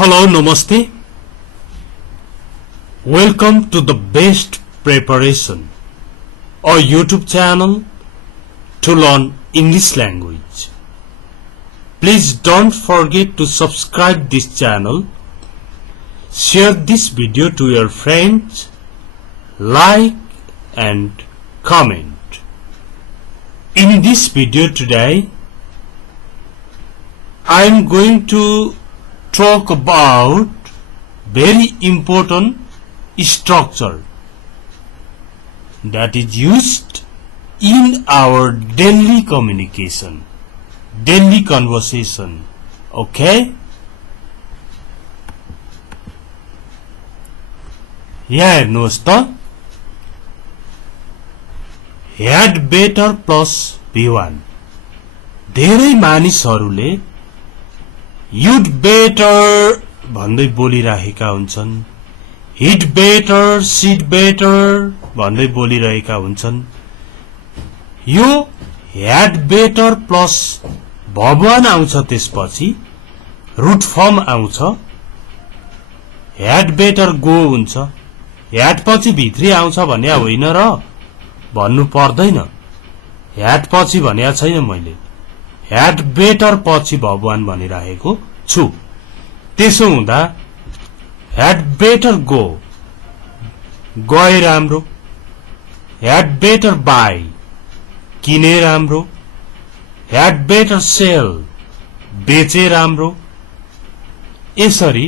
Hello, Namaste. Welcome to the Best Preparation, a YouTube channel to learn English language. Please don't forget to subscribe this channel, share this video to your friends, like and comment. In this video today, I am going to talk about very important structure that is used in our daily communication, daily conversation. Okay? यहाँ हेर्नुहोस् त had better plus V1 धेरै मानिसहरूले you'd better भन्दै बोलिरहेका हुन्छन्, he'd better, she'd better भन्दै बोलिरहेका हुन्छन्। यो had better plus verb आउँछ, त्यसपछि root form आउँछ, had better go हुन्छ। had पछि भित्री आउँछ भन्ने होइन र भन्नु पर्दैन, had पछि भनेको छैन मैले, had better पछि भगवान भनिरहेको छु। त्यसो हुँदा had better go गए राम्रो, had better buy किने राम्रो, had better sell बेचे राम्रो। यसरी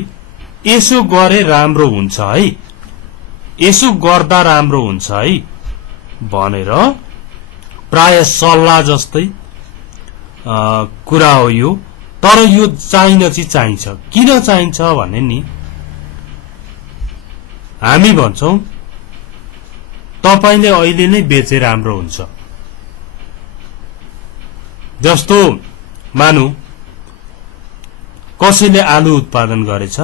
यसो गरे राम्रो हुन्छ है, यसो गर्दा राम्रो हुन्छ है भनेर प्राय सल्लाह जस्तै कुरा हो यो। तर यो चाहिन चाहिँ चाहिन्छ। किन चाहिन्छ भने नि हामी भन्छौं तपाईले अहिले नै बेचे राम्रो हुन्छ। जस्तो मानु कसैले आलु उत्पादन गरेछ,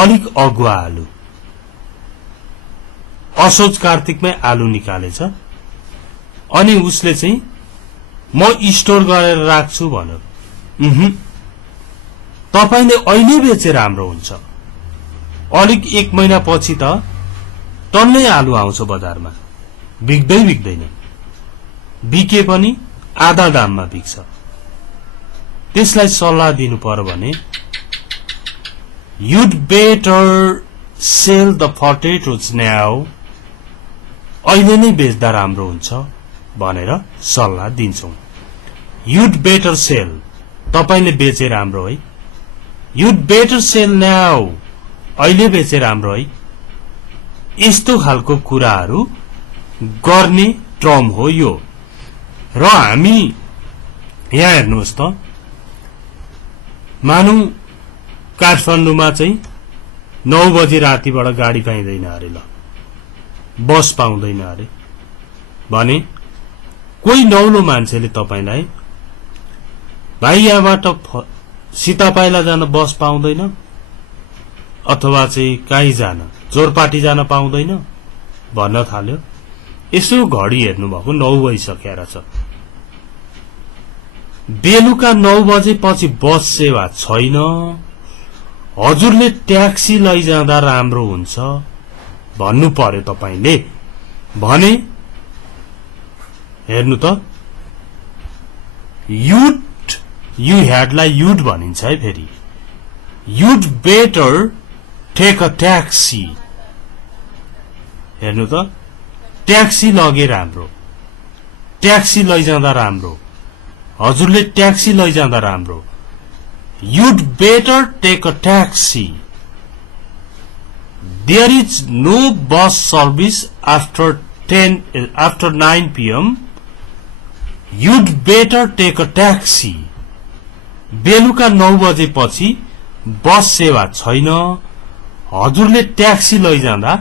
अलिक अगुवा आलु, असोज कार्तिकमै आलु निकालेछ, अनि उसले चाहिँ म स्टोर गरेर राख्छु भन्यो। तपाईले अहिले बेचे राम्रो हुन्छ। अलिक एक महिना पछि त टन्नै आलु आउँछ बजारमा, बिक्दैन, बिके पनि आधा दाममा बिक्छ। त्यसलाई सल्लाह दिनु पर्यो भने you'd better sell the potatoes now अहिले नै बेच्दा राम्रो हुन्छ भनेर सल्लाह दिन्छौं। you'd better sell तपाईले बेचे राम्रो है, you'd better sell now अहिले बेचे राम्रो है। यस्तो खालको कुराहरू गर्ने टर्म हो यो। र हामी यहाँ हेर्नुहोस् त, मानौ काठमाडौँमा चाहिँ 9 बजे रातिबाट गाडी पाइँदैन अरे, ल बस पाउँदैन अरे भने कोही नौलो मान्छेले तपाईलाई भाइ यहाँबाट सीतापाइला जान बस पाउँदैन, अथवा चाहिँ कहीँ जान जोरपाटी जान पाउँदैन भन्न थाल्यो। यसो घडी हेर्नु भएको 9 भइसक्या रहेछ, बेलुका 9 बजे पछि बस सेवा छैन, हजुरले ट्याक्सी लैजाँदा राम्रो हुन्छ भन्नु पर्यो तपाईले भने हेर्नु त you had लाई you'd भनिन्छ है। फेरि you'd better take a taxi हेर्नु त, ट्याक्सी लगे राम्रो, ट्याक्सी लैजाँदा राम्रो, हजुरले ट्याक्सी लैजाँदा राम्रो, you'd better take a taxi. There is no bus service after 9 PM. You'd better take a taxi. बेलुका 9 बजे पछि बस सेवा छैन, हजुरले ट्याक्सी लैजाँदा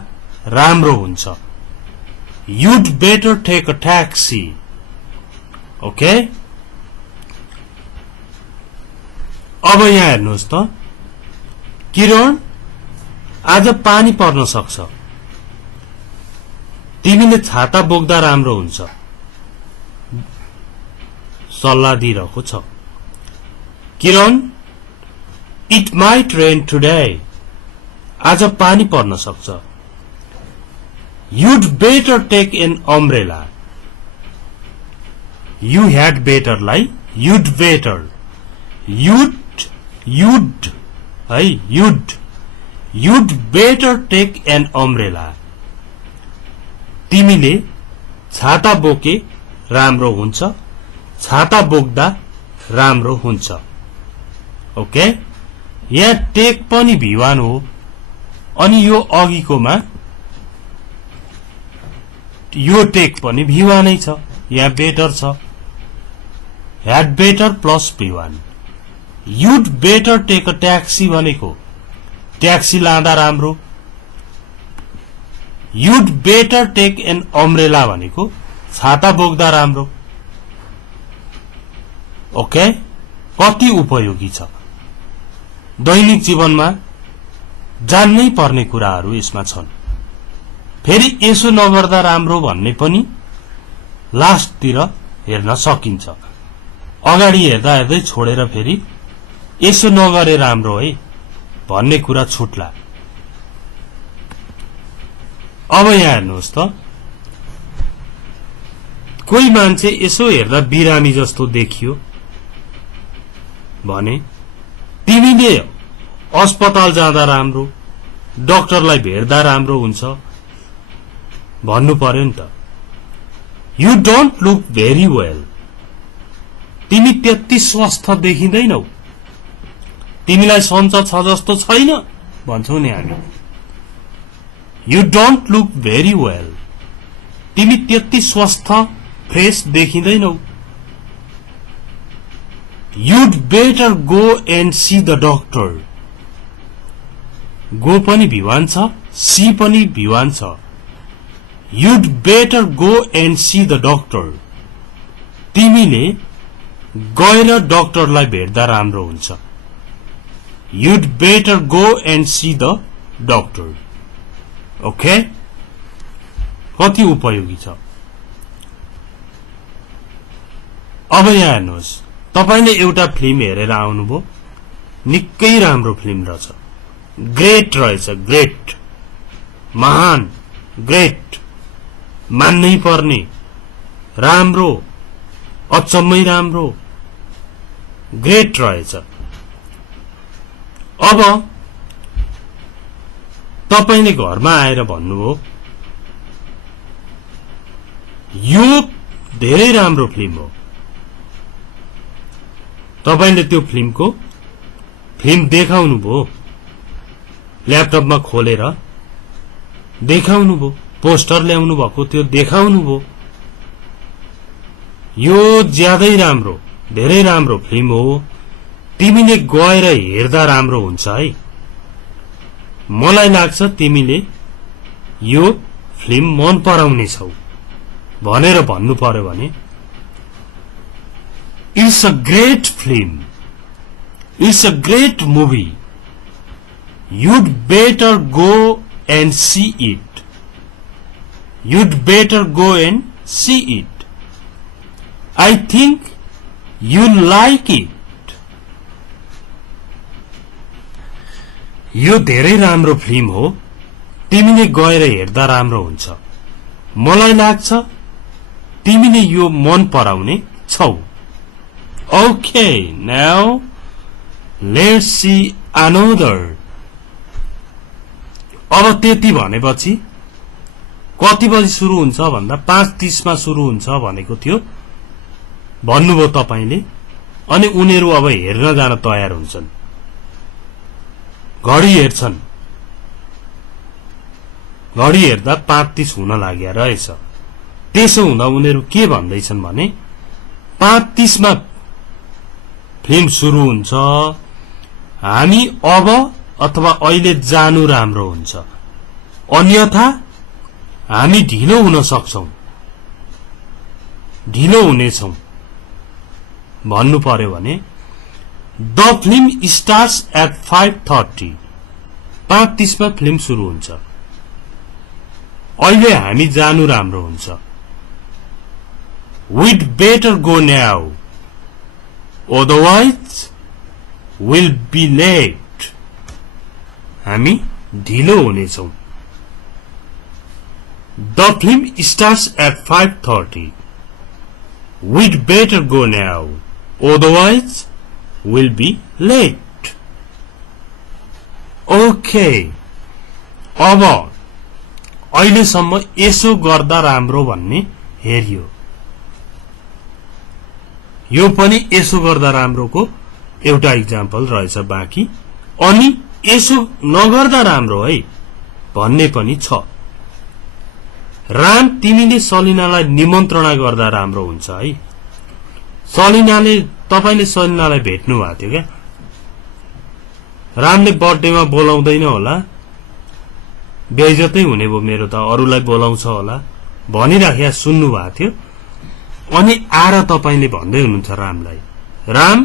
राम्रो हुन्छ। You'd better take a taxi. Okay? अब यहाँ हेर्नुहोस् त, किरण आज पानी पर्न सक्छ, तिमीले छाता बोक्दा राम्रो हुन्छ सल्लाह दिइरहेको छ। किरण It might rain today. आज पानी पर्न सक्छ. You'd better take an umbrella. You had better लाई you'd better. You'd है you'd better take an umbrella. तिमीले छाता बोके राम्रो हुन्छ. छाता बोक्दा राम्रो हुन्छ. ओके यहाँ टेक पनि भिवान हो अनि यो अघिकोमा यो टेक पनि भिवानै छ. यहाँ बेटर छ. ह्याड बेटर प्लस भिवान. You'd better take a taxi भनेको ट्याक्सी लाँदा राम्रो. You'd better take an umbrella भनेको छाता बोक्दा राम्रो. ओके कति उपयोगी छ. दैनिक जीवनमा जान्नै पर्ने कुराहरू यसमा छन्. फेरि यसो नगर्दा राम्रो भन्ने पनि लास्टतिर हेर्न सकिन्छ. अगाडि हेर्दा हेर्दै छोडेर फेरि यसो नगरे राम्रो है भन्ने कुरा छुट्ला. अब यहाँ हेर्नुहोस् त कोही मान्छे यसो हेर्दा बिरामी जस्तो देखियो भने तिमीले अस्पताल जाँदा राम्रो, डाक्टरलाई भेट्दा राम्रो हुन्छ भन्नु पर्यो नि त. You don't look very well. तिमी त्यति स्वस्थ देखिँदैनौ. तिमीलाई सन्चो छ जस्तो छैन भन्छौ नि हामी. You don't look very well. तिमी त्यति स्वस्थ fresh देखिँदैनौ. You'd better go and see the doctor. Go पनि भिवान छ, see पनि भिवान छ. You'd better go and see the doctor. तिमीले गएर डाक्टरलाई भेट्दा राम्रो हुन्छ. You'd better go and see the doctor. Okay? कति उपयोगी छ. अब यहाँ हेर्नुहोस् तपाईले एउटा फिल्म हेरेर आउनुभयो. निकै राम्रो फिल्म रहेछ. ग्रेट रहेछ. ग्रेट महान ग्रेट मान्नै पर्ने राम्रो अचम्मै राम्रो ग्रेट रहेछ. अब तपाईले घरमा आएर भन्नुभयो यो धेरै राम्रो फिल्म हो. तपाईले त्यो फिल्म देखाउनु भो. ल्यापटपमा खोलेर देखाउनु भो. पोस्टर ल्याउनु भएको त्यो देखाउनु भो. यो ज्यादै राम्रो धेरै राम्रो फिल्म हो. तिमीले गएर हेर्दा राम्रो हुन्छ है. मलाई लाग्छ तिमीले यो फिल्म मन पराउने छौ भनेर भन्नु पर्यो भने It's a great film. It's a great movie. You'd better go and see it. You'd better go and see it. I think you'll like it. यो धेरै राम्रो फिल्म हो. तिमीले गएर हेर्दा राम्रो हुन्छ. मलाई लाग्छ तिमीले यो मन पराउने छौ. Okay, now let's see another. अब त्यति भनेपछि कति बजी सुरु हुन्छ भन्दा 5:30 मा सुरु हुन्छ भनेको थियो भन्नुभयो तपाईले. अनि उनीहरू अब हेर्न जान तयार हुन्छन्. घडी हेर्छन्. घडी हेर्दा 5:30 हुन लाग्या रहेछ. त्यसो हुँदा उनीहरू के भन्दैछन् भने 5:30 मा फिल्म सुरु हुन्छ. हामी अब अथवा अहिले जानु राम्रो हुन्छ. अन्यथा हामी ढिलो हुन सक्छौं. ढिलो हुनेछौं भन्नु पर्यो भने द फिल्म स्टार्ट्स एट 5:30. 5:30 मा फिल्म सुरु हुन्छ. अहिले हामी जानु राम्रो हुन्छ. We'd better go now. Otherwise, we'll be late. हामी ढिलो हुनेछौं The film starts at 5:30 We'd better go now otherwise we'll be late Okay अब अहिलेसम्म यसो गर्दा राम्रो भन्ने हेरियो यो पनि यसो गर्दा राम्रोको एउटा इक्जाम्पल रहेछ बाँकी अनि यसो नगर्दा राम्रो है भन्ने पनि छ राम तिमीले सलिनालाई निमन्त्रणा गर्दा राम्रो हुन्छ है तपाईले सलिनालाई भेट्नु भएको थियो क्या रामले बर्थडेमा बोलाउँदैन होला बेइज्जतै हुने भयो मेरो त अरूलाई बोलाउँछ होला भनिराख्या सुन्नु भएको थियो अनि आएर तपाईले भन्दै हुनुहुन्छ रामलाई राम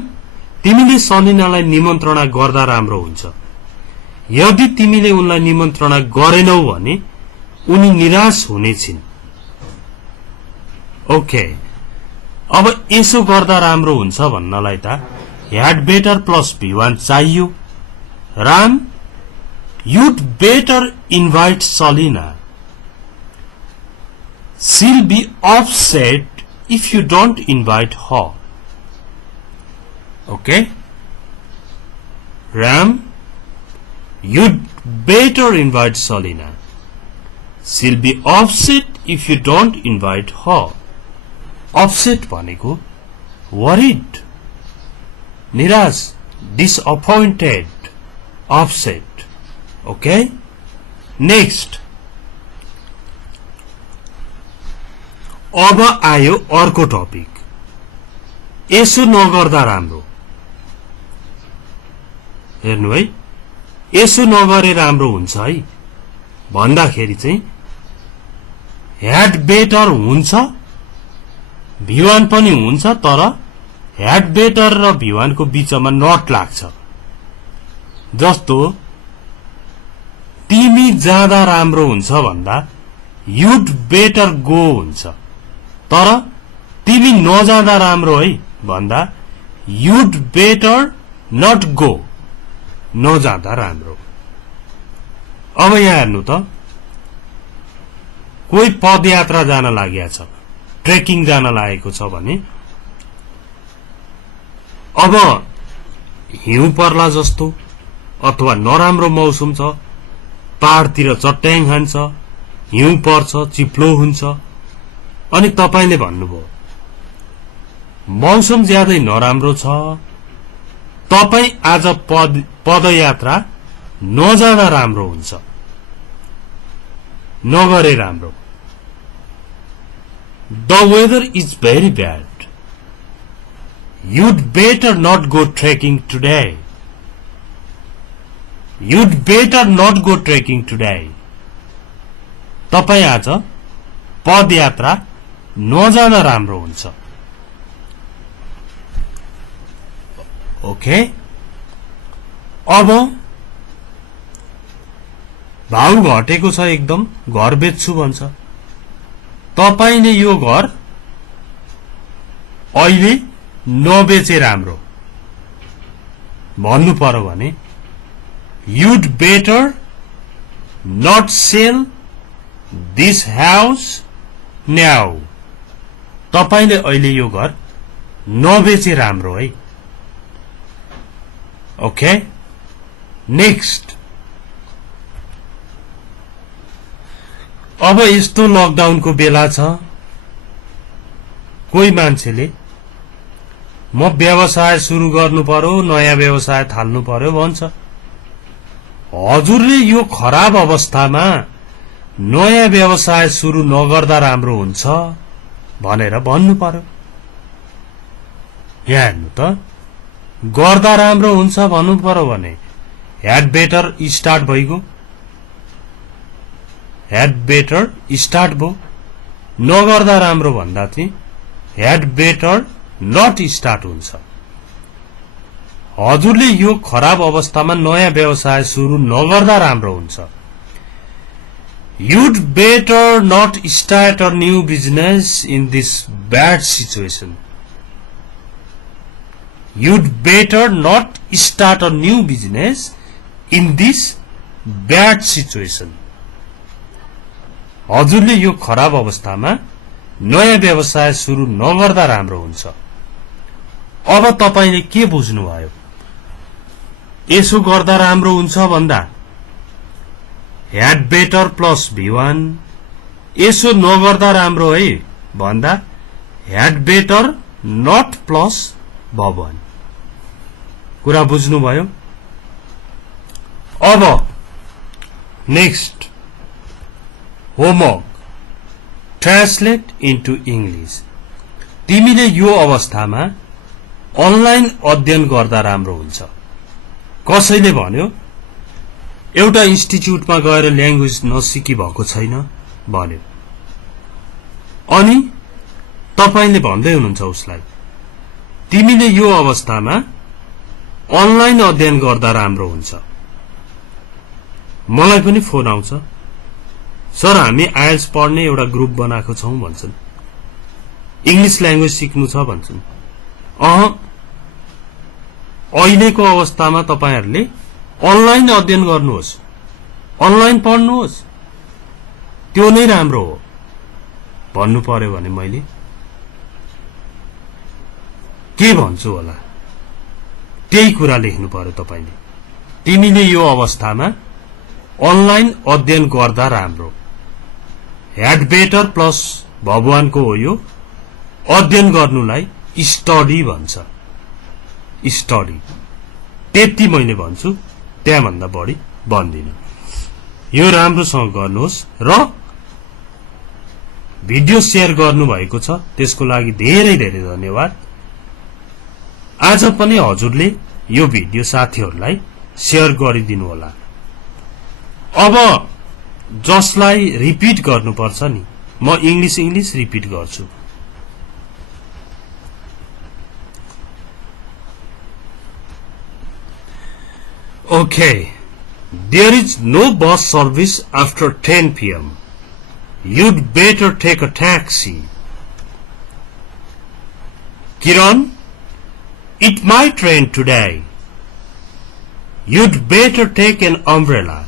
तिमीले सलिनालाई निमन्त्रणा गर्दा राम्रो हुन्छ यदि तिमीले उनलाई निमन्त्रणा गरेनौ भने उनी निराश हुनेछिन् ओके अब यसो गर्दा राम्रो हुन्छ भन्नलाई त had better plus B1 चाहियो Ram you'd better invite Salina she'll be upset if you don't invite her okay Ram you'd better invite Salina she'll be upset if you don't invite her upset भनेको worried निराश disappointed upset okay next अब आयो अर्को topic यसो नगर्दा राम्रो हेर्नु है यसो नगरे राम्रो हुन्छ है भन्दाखेरि चाहिँ had better हुन्छ V1 पनि हुन्छ तर had better र V1 को बीचमा नट लाग्छ जस्तो तिमी जाँदा राम्रो हुन्छ भन्दा you'd better go हुन्छ तर तिमी नजाँदा राम्रो है भन्दा you'd better not go नजाँदा राम्रो अब यहाँ हेर्नु त कोही पदयात्रा जान लागेको छ ट्रेकिङ जान लागेको छ भने अब हिउँ पर्ला जस्तो अथवा नराम्रो मौसम छ पहाडतिर चट्याङ हान्छ हिउँ पर्छ चिप्लो हुन्छ अनि तपाईले भन्नुभयो मौसम ज्यादै नराम्रो छ तपाई आज पदयात्रा नजाँदा राम्रो हुन्छ नगरे राम्रो The weather is very bad. You'd better not go trekking today. You'd better not go trekking today. तपाई आज पदयात्रा नजाँदा राम्रो हुन्छ ओके अब भाउ घटेको छ एकदम घर बेच्छु भन्छ तपाईले यो घर अहिले नबेचे राम्रो भन्नु पर्यो भने you'd better not sell this house now तपाईले अहिले यो घर नबेचे राम्रो है ओके नेक्स्ट अब यस्तो लकडाउनको बेला छ कोही मान्छेले म व्यवसाय सुरु गर्नु पर्यो नयाँ व्यवसाय थाल्नु पर्यो भन्छ हजुरले यो खराब अवस्थामा नयाँ व्यवसाय सुरु नगर्दा राम्रो हुन्छ भनेर भन्नु पर्यो यहाँ हेर्नु त गर्दा राम्रो हुन्छ भन्नु पर्यो भने had better स्टार्ट भइगयो had better स्टार्ट भो नगर्दा राम्रो भन्दा चाहिँ had better not स्टार्ट हुन्छ हजुरले यो खराब अवस्थामा नयाँ व्यवसाय सुरु नगर्दा राम्रो हुन्छ you'd better not start a new business in this bad situation you'd better not start a new business in this bad situation. हजुरले यो खराब अवस्थामा नयाँ व्यवसाय सुरु नगर्दा राम्रो हुन्छ। अब तपाईले के बुझ्नुभयो? यसो गर्दा राम्रो हुन्छ भन्दा had better plus V1, यसो नगर्दा राम्रो है भन्दा had better not plus V1। कुरा बुझ्नुभयो? अब next homework translate into English. तिमीले यो अवस्थामा अनलाइन अध्ययन गर्दा राम्रो हुन्छ। कसैले भन्यो एउटा इन्स्टिट्युटमा गएर ल्याङ्ग्वेज नसिकी भएको छैन भन्यो, अनि तपाईले भन्दै हुनुहुन्छ उसलाई तिमीले यो अवस्थामा अनलाइन अध्ययन गर्दा राम्रो हुन्छ। मलाई पनि फोन आउँछ, सर हामी आइएल्स पढ्ने एउटा ग्रुप बनाएको छौं भन्छन्, इंग्लिश ल्याङ्ग्वेज सिक्नु छ भन्छन्। अहिलेको अवस्थामा तपाईहरुले अनलाइन अध्ययन गर्नुहोस्, अनलाइन पढ्नुहोस्, त्यो नै राम्रो हो भन्नु पर्यो भने मैले के भन्छु होला? त्यही कुरा लेख्नु पर्यो तपाईले। तिमीले यो अवस्थामा अनलाइन अध्ययन गर्दा राम्रो। ह्याड बेटर प्लस भगवानको हो यो। अध्ययन गर्नुलाई स्टडी भन्छ, स्टडी। त्यति मैले भन्छु, त्यहाँभन्दा बढी भन्दिन। यो राम्रोसँग गर्नुहोस् र भिडियो शेयर गर्नु भएको छ, त्यसको लागि धेरै धेरै धन्यवाद। आज पनि हजुरले यो भिडियो साथीहरूलाई शेयर गरिदिनु होला। अब जसलाई रिपिट गर्नुपर्छ नि, म इंग्लिश रिपिट गर्छु। Okay, there is no bus service after 10 p.m. You'd better take a taxi. Kiran, it might rain today. You'd better take an umbrella.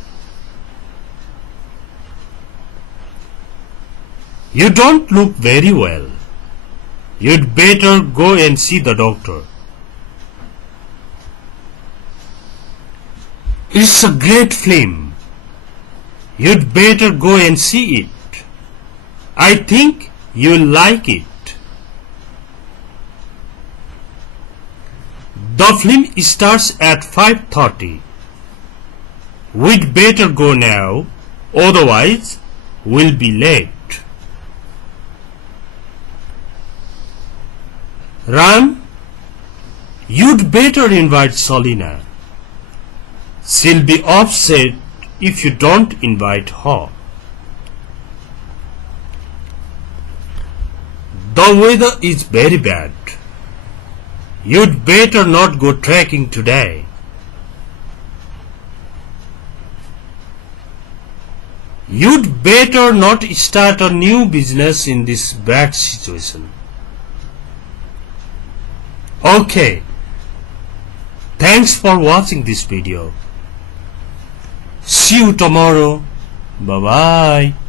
You don't look very well. You'd better go and see the doctor. It's a great film. You'd better go and see it. I think you'll like it. The film starts at 5:30. We'd better go now, otherwise we'll be late. Ram, you'd better invite Selina. She'll be upset if you don't invite her. The weather is very bad. You'd better not go trekking today. You'd better not start a new business in this bad situation. Okay. Thanks for watching this video. See you tomorrow. Bye bye.